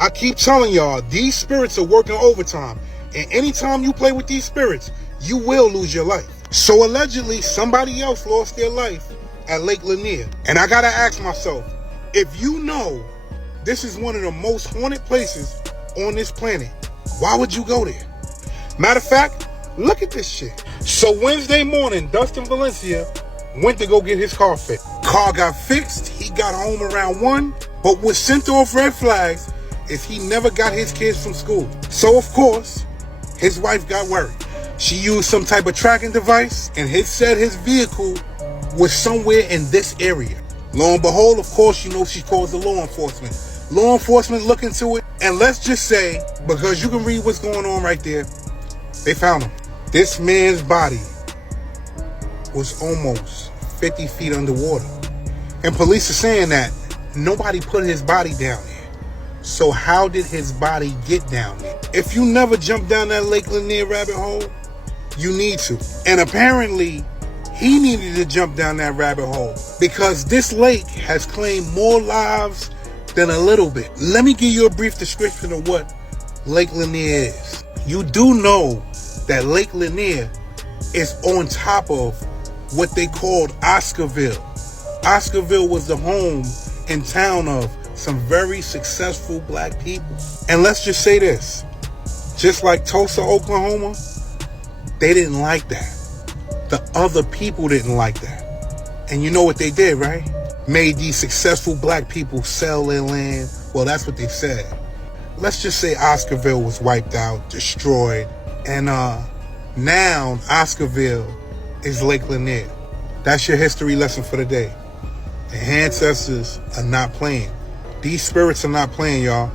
I keep telling y'all, these spirits are working overtime. And anytime you play with these spirits, you will lose your life. So allegedly, somebody else lost their life at Lake Lanier. And I gotta ask myself, if you know this is one of the most haunted places on this planet, why would you go there? Matter of fact, look at this shit. So Wednesday morning, Dustin Valencia went to go get his car fixed. Car got fixed, he got home around 1, but what sent off red flags is he never got his kids from school. So of course, his wife got worried. She used some type of tracking device and said his vehicle was somewhere in this area. Lo and behold, of course, you know, she calls the law enforcement. Law enforcement look into it, and let's just say, because you can read what's going on right there, they found him. This man's body was almost 50 feet underwater. And police are saying that nobody put his body down there. So how did his body get down there? If you never jumped down that Lake Lanier rabbit hole, you need to. And apparently, he needed to jump down that rabbit hole because this lake has claimed more lives than a little bit. Let me give you a brief description of what Lake Lanier is. You do know that Lake Lanier is on top of what they called Oscarville. Oscarville was the home and town of some very successful black people. And let's just say this, just like Tulsa, Oklahoma, they didn't like that. The other people didn't like that. And you know what they did, right? Made these successful black people sell their land. Well, that's what they said. Let's just say Oscarville was wiped out, destroyed. And now Oscarville is Lake Lanier. That's your history lesson for the day. The ancestors are not playing. These spirits are not playing, y'all.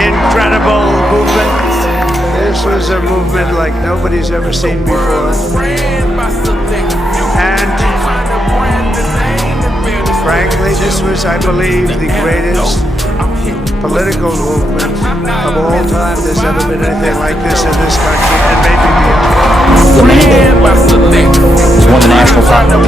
Incredible movement. This was a movement like nobody's ever seen before. And frankly, this was, I believe, the greatest political movement of all time. There's never been anything like this in this country, and maybe beyond. It's won the national title.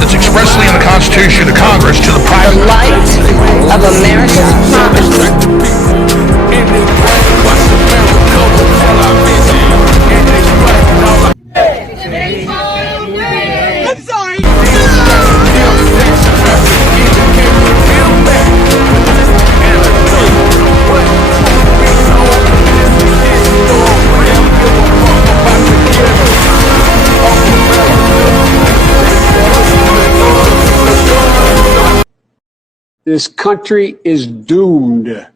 That's expressly in the Constitution of Congress to the private. The light of America's promise. I'm sorry. This country is doomed.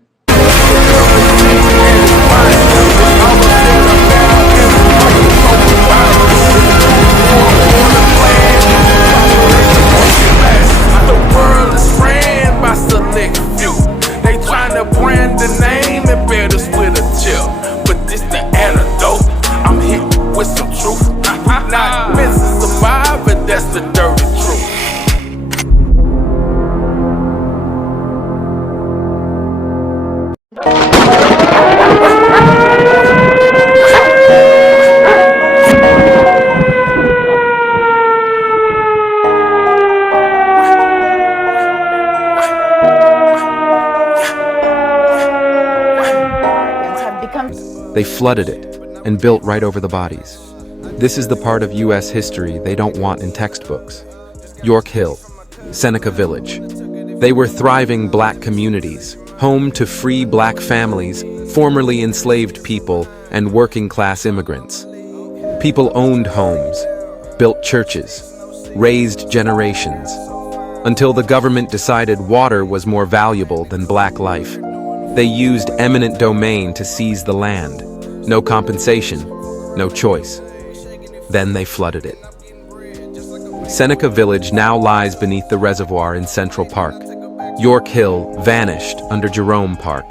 They flooded it and built right over the bodies. This is the part of U.S. history they don't want in textbooks. York Hill, Seneca Village. They were thriving black communities, home to free black families, formerly enslaved people, and working-class immigrants. People owned homes, built churches, raised generations, until the government decided water was more valuable than black life. They used eminent domain to seize the land. No compensation, no choice. Then they flooded it. Seneca Village now lies beneath the reservoir in Central Park. York Hill vanished under Jerome Park,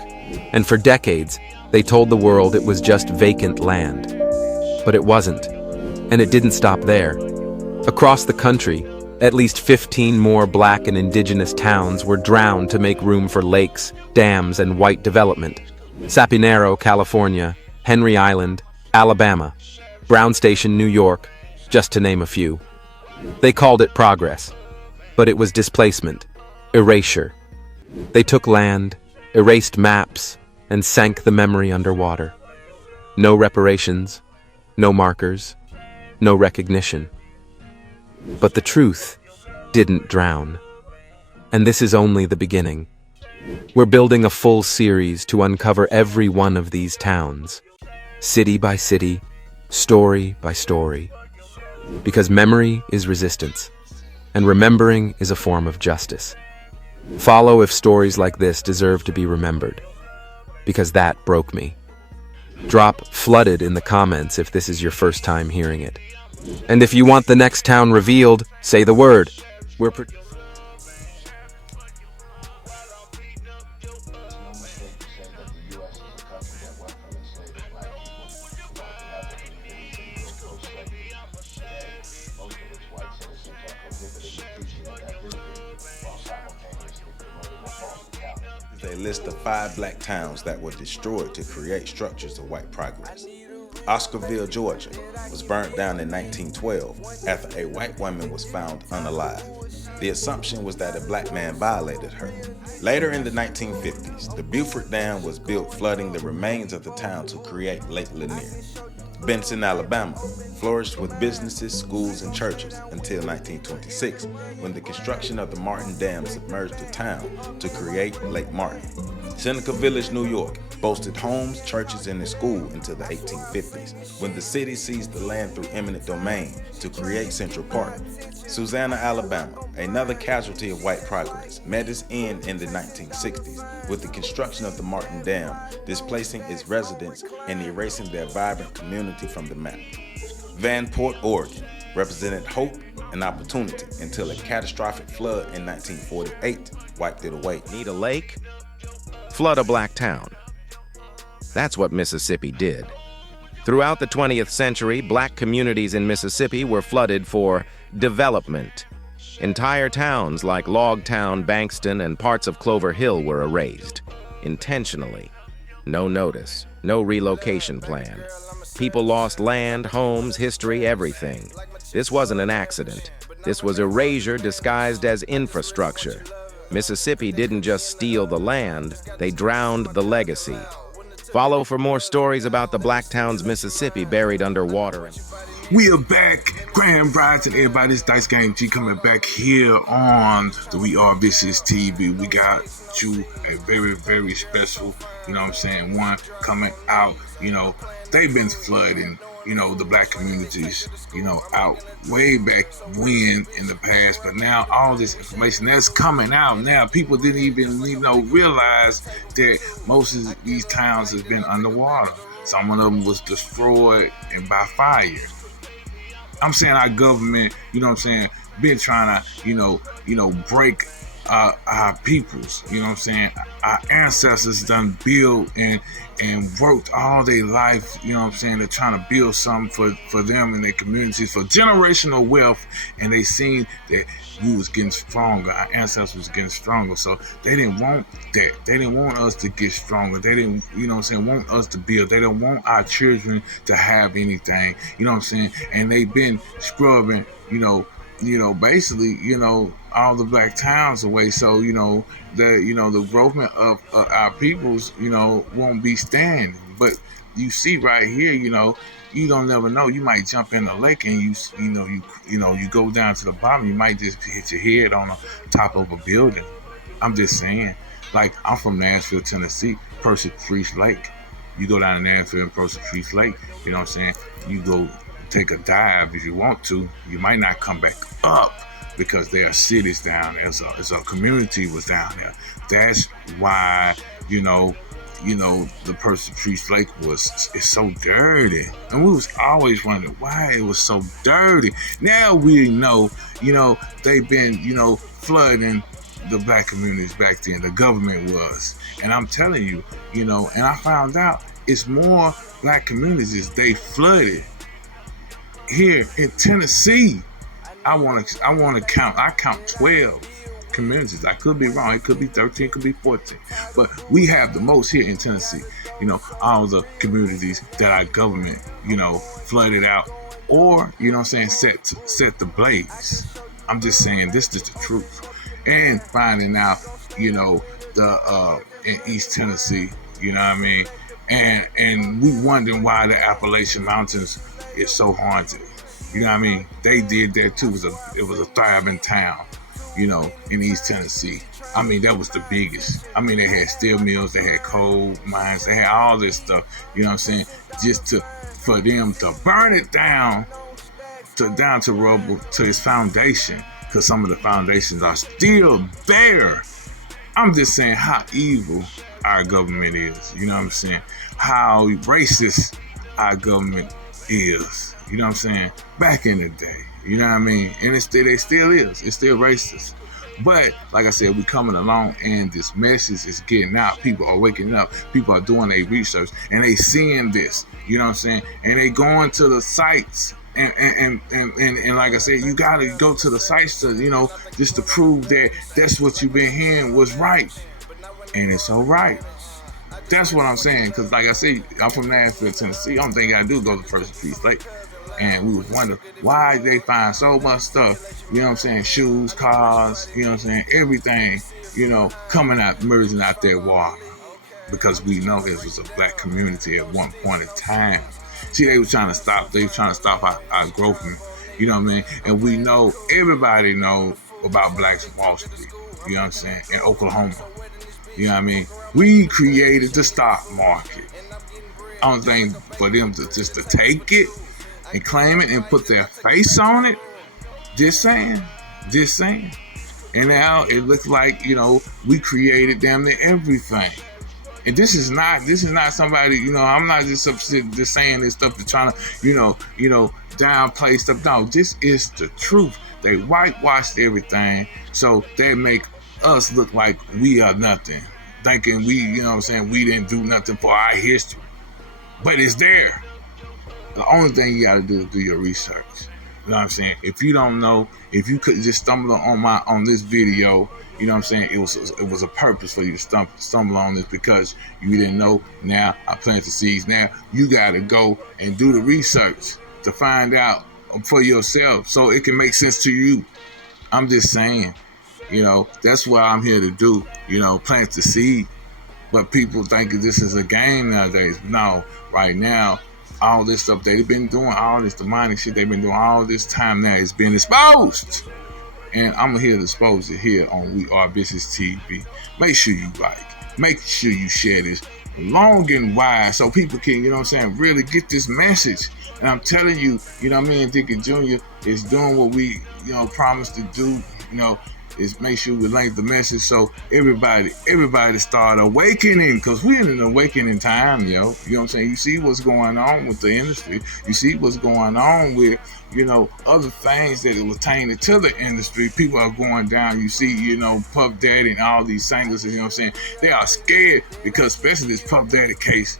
and for decades, they told the world it was just vacant land. But it wasn't, and it didn't stop there. Across the country, at least 15 more black and indigenous towns were drowned to make room for lakes, dams, and white development. Sapinero, California, Henry Island, Alabama, Brown Station, New York, just to name a few. They called it progress, but it was displacement, erasure. They took land, erased maps, and sank the memory underwater. No reparations, no markers, no recognition. But the truth didn't drown. And this is only the beginning. We're building a full series to uncover every one of these towns, city by city, story by story. Because memory is resistance, and remembering is a form of justice. Follow if stories like this deserve to be remembered, because that broke me. Drop "flooded" in the comments if this is your first time hearing it. And if you want the next town revealed, say the word. They list the 5 black towns that were destroyed to create structures of white progress. Oscarville, Georgia, was burnt down in 1912 after a white woman was found unalive. The assumption was that a black man violated her. Later in the 1950s, the Beaufort Dam was built, flooding the remains of the town to create Lake Lanier. Benson, Alabama, flourished with businesses, schools, and churches until 1926, when the construction of the Martin Dam submerged the town to create Lake Martin. Seneca Village, New York, boasted homes, churches, and a school until the 1850s, when the city seized the land through eminent domain to create Central Park. Susanna, Alabama, another casualty of white progress, met its end in the 1960s with the construction of the Martin Dam, displacing its residents and erasing their vibrant community from the map. Vanport, Oregon, represented hope and opportunity until a catastrophic flood in 1948 wiped it away. Need a lake? Flood a black town. That's what Mississippi did. Throughout the 20th century, black communities in Mississippi were flooded for development. Entire towns like Logtown, Bankston, and parts of Clover Hill were erased. Intentionally. No notice, no relocation plan. People lost land, homes, history, everything. This wasn't an accident. This was erasure disguised as infrastructure. Mississippi didn't just steal the land, they drowned the legacy. Follow for more stories about the black towns Mississippi buried underwater. We are back, Grand Rising, everybody. It's Dice Game G coming back here on the We Are Vicious TV. We got you a very, very special, one coming out. They've been flooding, the black communities, out way back when in the past. But now all this information that's coming out now, people didn't even, realize that most of these towns has been underwater. Some of them was destroyed and by fire. I'm saying our government, been trying to, break our peoples, our ancestors done build and worked all their life, they're trying to build something for them and their communities for generational wealth, and they seen that we was getting stronger, our ancestors was getting stronger, so they didn't want that. They didn't want us to get stronger. They didn't, want us to build. They don't want our children to have anything, and they've been scrubbing, basically, all the black towns away. So, the growth of our peoples, won't be standing. But you see right here, you don't never know. You might jump in the lake and you go down to the bottom. You might just hit your head on the top of a building. I'm just saying. Like, I'm from Nashville, Tennessee, Percy Priest Lake. You go down to Nashville and Percy Priest Lake, you go take a dive if you want to. You might not come back up because there are cities down there. So a community was down there. That's why, the person Priest Lake is so dirty. And we was always wondering why it was so dirty. Now we know, they've been, flooding the black communities back then. The government was. And I'm telling you, and I found out it's more black communities they flooded here in Tennessee. I count 12 communities. I could be wrong. It could be 13, it could be 14. But we have the most here in Tennessee. All the communities that our government, flooded out or, set the blaze. I'm just saying this is the truth. And finding out, in East Tennessee, you know what I mean? And we wondering why the Appalachian Mountains is so haunted. You know what I mean? They did that too. It was a thriving town, in East Tennessee. I mean, that was the biggest. I mean, they had steel mills, they had coal mines, they had all this stuff, you know what I'm saying? For them to burn it down to rubble, to its foundation, because some of the foundations are still there. I'm just saying how evil our government is, you know what I'm saying? How racist our government is, you know what I'm saying? Back in the day, you know what I mean? And it still is. It's still racist. But like I said, we're coming along and this message is getting out. People are waking up. People are doing their research and they seeing this, you know what I'm saying? And they going to the sites. And like I said, you gotta go to the sites to, just to prove that that's what you've been hearing was right. And it's all right. That's what I'm saying. Because like I said, I'm from Nashville, Tennessee. The only thing I do is go to First Priest Lake. And we was wondering why they find so much stuff, you know what I'm saying? Shoes, cars, you know what I'm saying? Everything, coming out, merging out that water. Because we know it was a black community at one point in time. See, they were trying to stop our growth, you know what I mean? And we know, everybody knows about Black Wall Street, you know what I'm saying? In Oklahoma, you know what I mean? We created the stock market. Only thing for them to take it and claim it and put their face on it, just saying. And now it looks like, we created damn near everything. And this is not somebody, I'm not just saying this stuff to try to, downplay stuff. No, this is the truth. They whitewashed everything, so they make us look like we are nothing. Thinking we didn't do nothing for our history. But it's there. The only thing you gotta do is do your research. You know what I'm saying? If you don't know, if you could just stumble on this video, you know what I'm saying? It was a purpose for you to stumble on this because you didn't know. Now I plant the seeds. Now you gotta go and do the research to find out for yourself so it can make sense to you. I'm just saying, that's what I'm here to do. Plant the seed. But people think this is a game nowadays. No, right now, all this stuff they've been doing, all this demonic shit they've been doing all this time now is being exposed. And I'm here to expose it here on We Are VishusTv. Make sure you like. Make sure you share this long and wide so people can, really get this message. And I'm telling you, Dickie Jr. is doing what we, promised to do, is make sure we link the message so everybody start awakening, because we're in an awakening time, yo. You know what I'm saying? You see what's going on with the industry. You see what's going on with, other things that it pertaining to the industry. People are going down. You see, Puff Daddy and all these singers, you know what I'm saying? They are scared because especially this Puff Daddy case,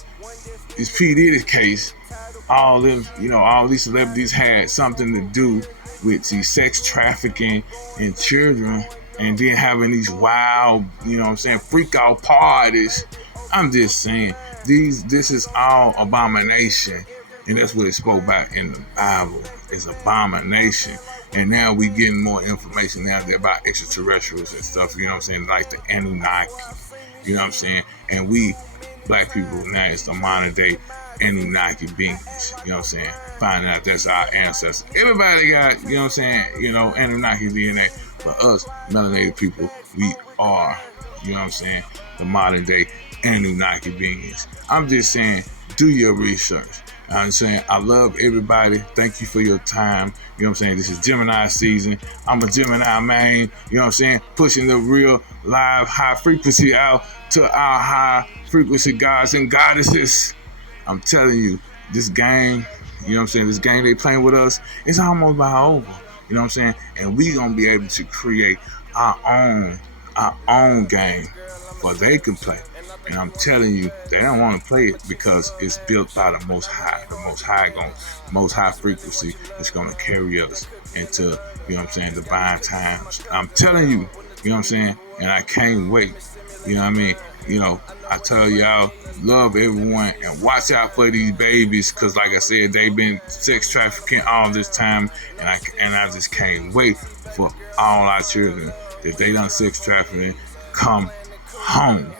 this P. Diddy case, all them, all these celebrities had something to do with the sex trafficking in children and then having these wild, freak out parties. I'm just saying, this is all abomination. And that's what it's spoke about in the Bible. It's abomination. And now we getting more information now about extraterrestrials and stuff, like the Anunnaki. You know what I'm saying? And we, black people, now it's the modern day Anunnaki beings, finding out that's our ancestors. Everybody got, Anunnaki DNA. For us, melanated people, we are, the modern day Anunnaki beings. I'm just saying, do your research. I'm saying I love everybody. Thank you for your time. You know what I'm saying? This is Gemini season. I'm a Gemini man. You know what I'm saying? Pushing the real live high frequency out to our high frequency gods and goddesses. I'm telling you, this game, you know what I'm saying? This game they playing with us, it's almost about over. You know what I'm saying? And we gonna be able to create our own game for they can play. And I'm telling you, they don't want to play it because it's built by the Most High. The Most High frequency is gonna carry us into, you know what I'm saying, divine times. I'm telling you, you know what I'm saying? And I can't wait. You know what I mean? You know, I tell y'all, love everyone and watch out for these babies, cause like I said, they've been sex trafficking all this time, and I just can't wait for all our children that they done sex trafficking come home.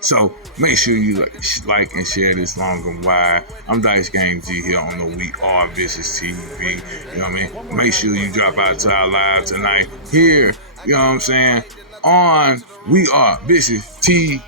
So make sure you like and share this long and wide. I'm Dice Game G here on the We Are Vicious TV. You know what I mean? Make sure you drop out to our live tonight here. You know what I'm saying? On We Are Vicious TV.